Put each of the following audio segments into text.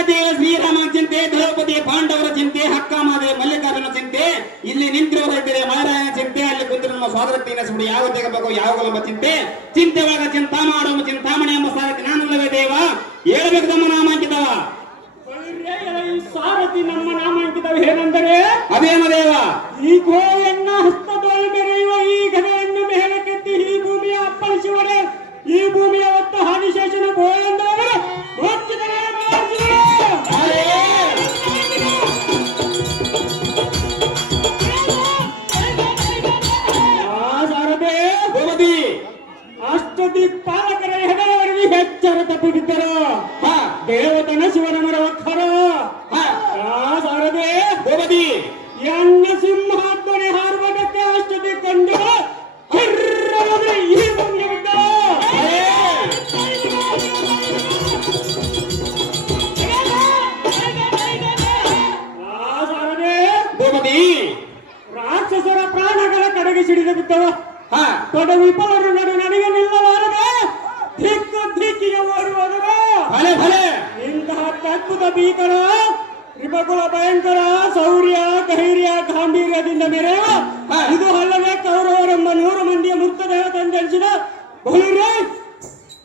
ಸೀತಾದೇವ ಶ್ರೀರಾಮ ಚಿಂತೆ ದ್ರೌಪದಿ ಪಾಂಡವರ ಚಿಂತೆ ಹಕ್ಕಾಮದೇವ ಮಲ್ಲಿಕಾರ್ಜುನ ಚಿಂತೆ ಇಲ್ಲಿ ನಿಂತಿರುವ ಇದ್ದರೆ ಮಹಾರಾಯಣ ಚಿಂತೆ ಅಲ್ಲಿ ಕುಂತಿರುವ ನಮ್ಮ ಸ್ವಾತಂತ್ರ್ಯ ನೆನೆಸಿಬಿಡು ಯಾವ ತೆಗಬೇಕು ಯಾವ ಎಂಬ ಚಿಂತೆ. ಚಿಂತೆವಾಗ ಚಿಂತಾ ಮಾಡುವ ಚಿಂತಾಮಣಿ ಎಂಬ ಸಾರಥಿ ನಾನುಲ್ಲವೇ ದೇವ? ಹೇಳಬೇಕು ನಮ್ಮ ನಾಮಾಂಕಿತವ? ಸಾರಥಿ ನಮ್ಮ ನಾಮಾಂಕಿತವ ಏನಂದರೆ ಅದೇನ ದೇವ? ಈ ಗೋವಿಂದ ಅಷ್ಟದಿಕ್ಪಾಲಕರ ಹೆಗಲವರಿಗೆ ಎಚ್ಚರ ತಪ್ಪಿಬಿದ್ದರು ಹಾ ದೇವತನ ಶಿವನ ಮರವಕ್ಕರ ಸಾರದೆ ಎನ್ನ ಸಿಂಹಾತ್ಮನೆ ಹಾರುವುದಕ್ಕೆ ಅಷ್ಟದಿ ಕಂಡು ರಾಕ್ಷಸರ ಪ್ರಾಣಗಳ ಕಡೆಗೆ ಸಿಡಿದು ಹಾ ದೊಡ್ಡ ವಿಫಲರು ನಡು ಅದ್ಭುತ ಭೀಕರ ರಿಪಕುಲ ಭಯಂಕರ ಶೌರ್ಯ ಧೈರ್ಯ ಗಾಂಭೀರ್ಯದಿಂದ ಮೆರೆಯುವ ಇದು ಅಲ್ಲದೆ ಕೌರವರೆಂಬ ನೂರು ಮಂದಿಯ ಮುಕ್ತ ದೇವತೆ ಬಹುರೇ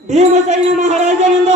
ಭೀಮಸೈನ್ಯ ಮಹಾರಾಜನಿಂದ